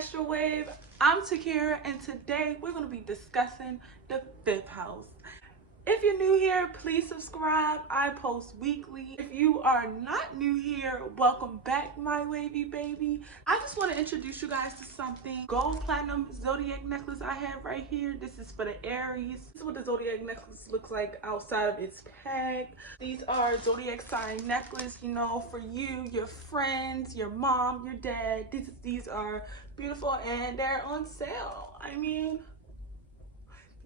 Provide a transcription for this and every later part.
Astro Wave. I'm Takira, and today we're going to be discussing the fifth house. If you're new here, please subscribe. I post weekly. If you are not new here, welcome back, my wavy baby. I just want to introduce you guys to something. Gold platinum zodiac necklace I have right here. This is for the Aries. This is what the zodiac necklace looks like outside of its tag. These are zodiac sign necklace, you know, for you, your friends, your mom, your dad. These are beautiful and they're on sale. I mean,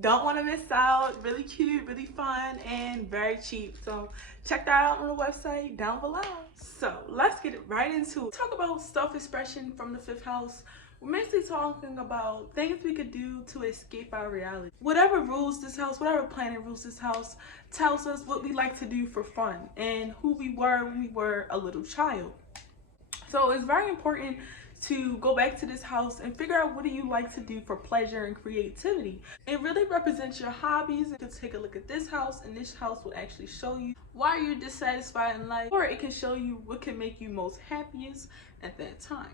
don't want to miss out. Really cute, really fun, and very cheap. So check that out on the website down below. So let's get right into it. Talk about self-expression from the fifth house. We're basically talking about things we could do to escape our reality. Whatever rules this house, whatever planet rules this house, tells us what we like to do for fun and who we were when we were a little child. So it's very important to go back to this house and figure out what do you like to do for pleasure and creativity. It really represents your hobbies. You can take a look at this house, and this house will actually show you why you're dissatisfied in life, or it can show you what can make you most happiest at that time.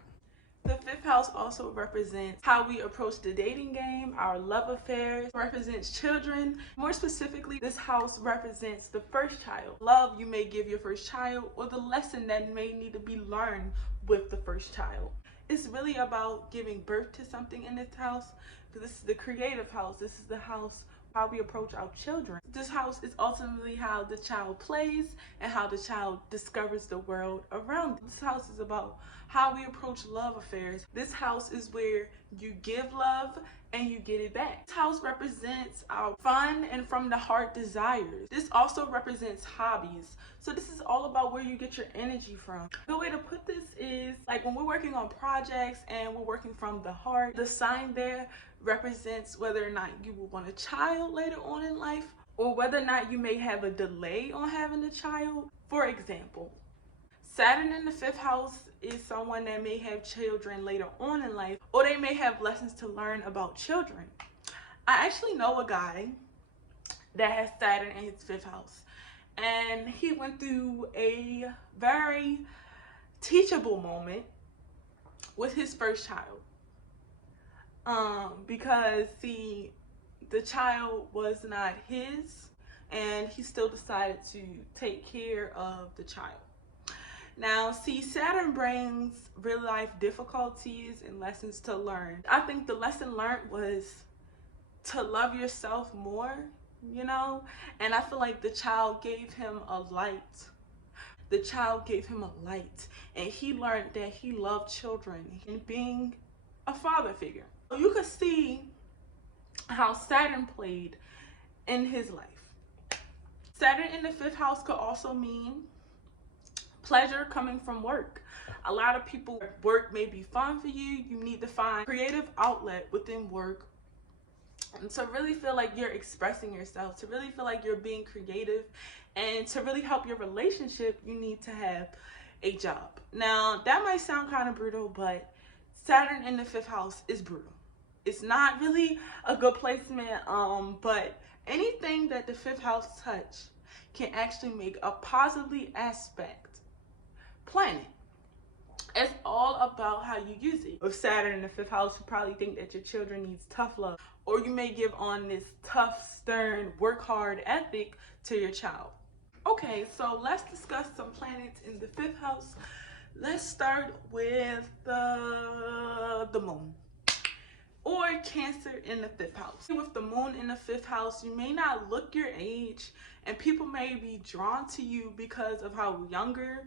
The fifth house also represents how we approach the dating game, our love affairs, represents children. More specifically, this house represents the first child. Love you may give your first child, or the lesson that may need to be learned with the first child. It's really about giving birth to something in this house, because this is the creative house. This is the house how we approach our children. This house is ultimately how the child plays and how the child discovers the world around them. This house is about how we approach love affairs. This house is where you give love and you get it back. This house represents our fun and from the heart desires. This also represents hobbies. So this is all about where you get your energy from. The way to put this is like when we're working on projects and we're working from the heart, the sign there represents whether or not you will want a child later on in life, or whether or not you may have a delay on having a child. For example, Saturn in the fifth house is someone that may have children later on in life, or they may have lessons to learn about children. I actually know a guy that has Saturn in his fifth house, and he went through a very teachable moment with his first child. Because see, the child was not his, and he still decided to take care of the child. Now, see, Saturn brings real life difficulties and lessons to learn. I think the lesson learned was to love yourself more, you know? And I feel like the child gave him a light. The child gave him a light, and he learned that he loved children and being a father figure. You could see how Saturn played in his life. Saturn in the fifth house could also mean pleasure coming from work. A lot of people, work may be fun for you. You need to find creative outlet within work, and to really feel like you're expressing yourself, to really feel like you're being creative, and to really help your relationship, you need to have a job. Now, that might sound kind of brutal, but Saturn in the fifth house is brutal. It's not really a good placement, but anything that the fifth house touch can actually make a positively aspect planet. It's all about how you use it. With Saturn in the fifth house, you probably think that your children needs tough love, or you may give on this tough, stern, work hard ethic to your child. Okay, so let's discuss some planets in the fifth house. Let's start with the moon, or Cancer in the fifth house. With the moon in the fifth house, you may not look your age, and people may be drawn to you because of how younger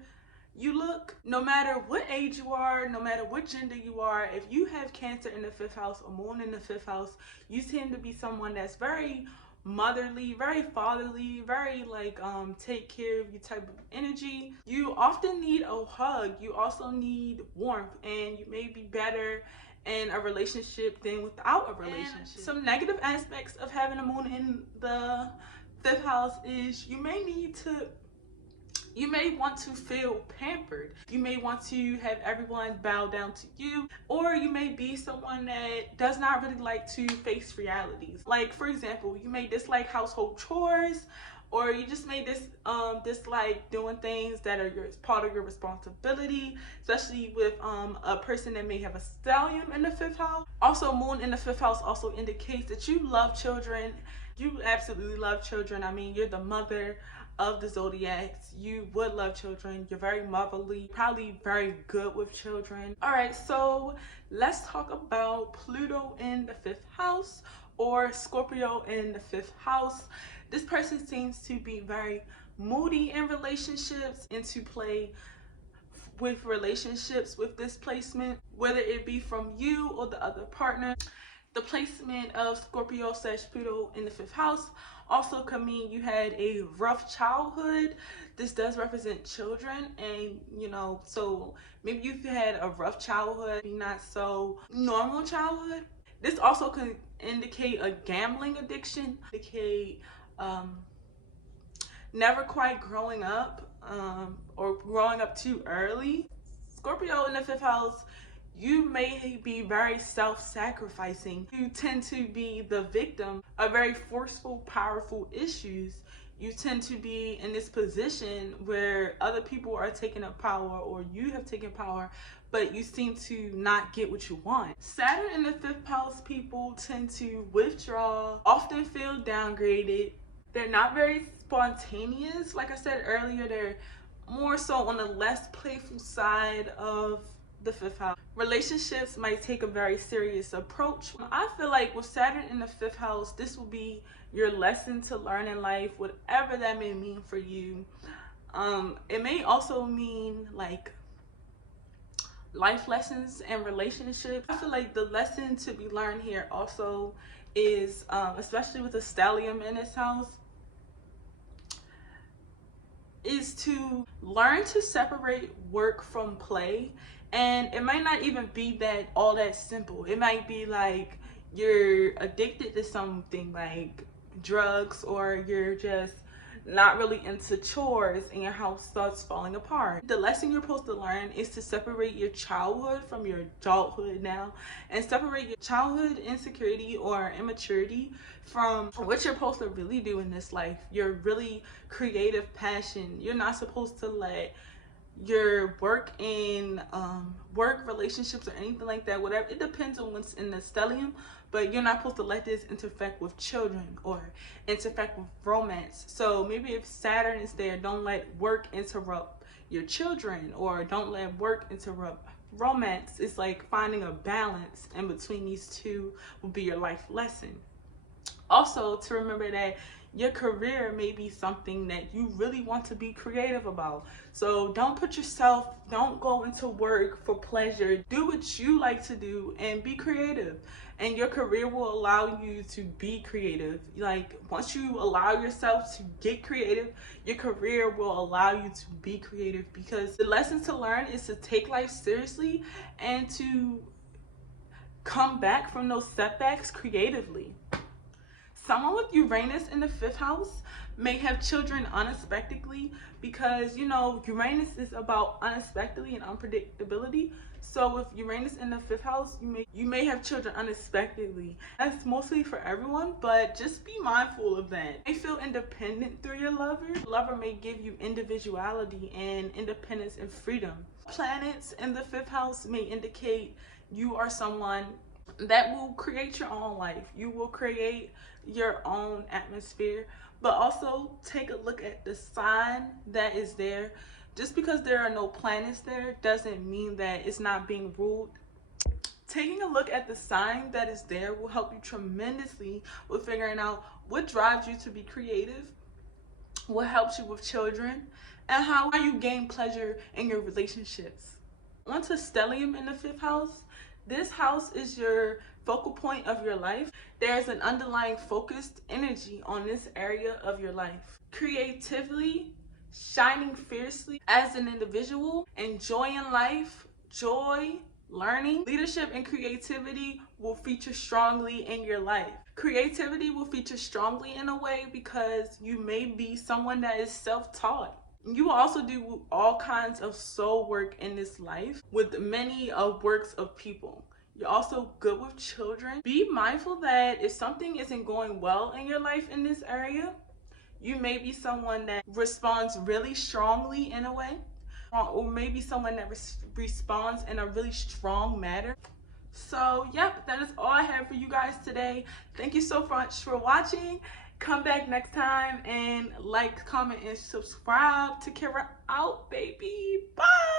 you look. No matter what age you are, no matter what gender you are, if you have Cancer in the fifth house or moon in the fifth house, you tend to be someone that's very motherly, very fatherly, very like take care of you type of energy. You often need a hug. You also need warmth, and you may be better in a relationship than without a relationship. And some negative aspects of having a moon in the fifth house is you may want to feel pampered. You may want to have everyone bow down to you, or you may be someone that does not really like to face realities. Like, for example, you may dislike household chores, or you just may dislike doing things that are part of your responsibility, especially with a person that may have a stellium in the 5th house. Also, moon in the 5th house also indicates that you love children. You absolutely love children. I mean, you're the mother of the zodiacs. You would love children. You're very motherly, probably very good with children. All right, so let's talk about Pluto in the 5th house, or Scorpio in the 5th house. This person seems to be very moody in relationships, into play with relationships with this placement, whether it be from you or the other partner. The placement of Scorpio / Pluto in the 5th house also could mean you had a rough childhood. This does represent children, and so maybe you've had a rough childhood, not so normal childhood. This also could indicate a gambling addiction, indicate never quite growing up, or growing up too early. Scorpio in the 5th house, you may be very self-sacrificing. You tend to be the victim of very forceful, powerful issues. You tend to be in this position where other people are taking up power, or you have taken power, but you seem to not get what you want. Saturn in the 5th house people tend to withdraw, often feel downgraded. They're not very spontaneous. Like I said earlier, they're more so on the less playful side of the 5th house. Relationships might take a very serious approach. I feel like with Saturn in the 5th house, this will be your lesson to learn in life, whatever that may mean for you. It may also mean like life lessons and relationships. I feel like the lesson to be learned here also is, especially with a stellium in this house, is to learn to separate work from play. And it might not even be all that simple. It might be like you're addicted to something like drugs, or you're just not really into chores and your house starts falling apart. The lesson you're supposed to learn is to separate your childhood from your adulthood now, and separate your childhood insecurity or immaturity from what you're supposed to really do in this life, your really creative passion. You're not supposed to let your work in work relationships or anything like that, whatever, it depends on what's in the stellium, but you're not supposed to let this interfere with children or interfere with romance. So maybe if Saturn is there, don't let work interrupt your children, or don't let work interrupt romance. It's like finding a balance in between these two will be your life lesson. Also, to remember that your career may be something that you really want to be creative about. So don't go into work for pleasure. Do what you like to do and be creative. And your career will allow you to be creative. Like, once you allow yourself to get creative, your career will allow you to be creative, because the lesson to learn is to take life seriously and to come back from those setbacks creatively. Someone with Uranus in the 5th house may have children unexpectedly, because Uranus is about unexpectedly and unpredictability. So with Uranus in the 5th house, you may have children unexpectedly. That's mostly for everyone, but just be mindful of that. You may feel independent through your lover. The lover may give you individuality and independence and freedom. Planets in the 5th house may indicate you are someone that will create your own life. You will create your own atmosphere, but also take a look at the sign that is there. Just because there are no planets there doesn't mean that it's not being ruled. Taking a look at the sign that is there will help you tremendously with figuring out what drives you to be creative, what helps you with children, and how you gain pleasure in your relationships. Onto stellium in the 5th house. This house is your focal point of your life. There's an underlying focused energy on this area of your life. Creatively, shining fiercely as an individual, enjoying life, joy, learning. Leadership and creativity will feature strongly in your life. Creativity will feature strongly in a way because you may be someone that is self-taught. You will also do all kinds of soul work in this life with many works of people. You're also good with children. Be mindful that if something isn't going well in your life in this area, You may be someone that responds really strongly in a way, or maybe someone that responds in a really strong manner. So, yep, that is all I have for you guys today. Thank you so much for watching. Come back next time and like, comment, and subscribe to Kara out, baby. Bye.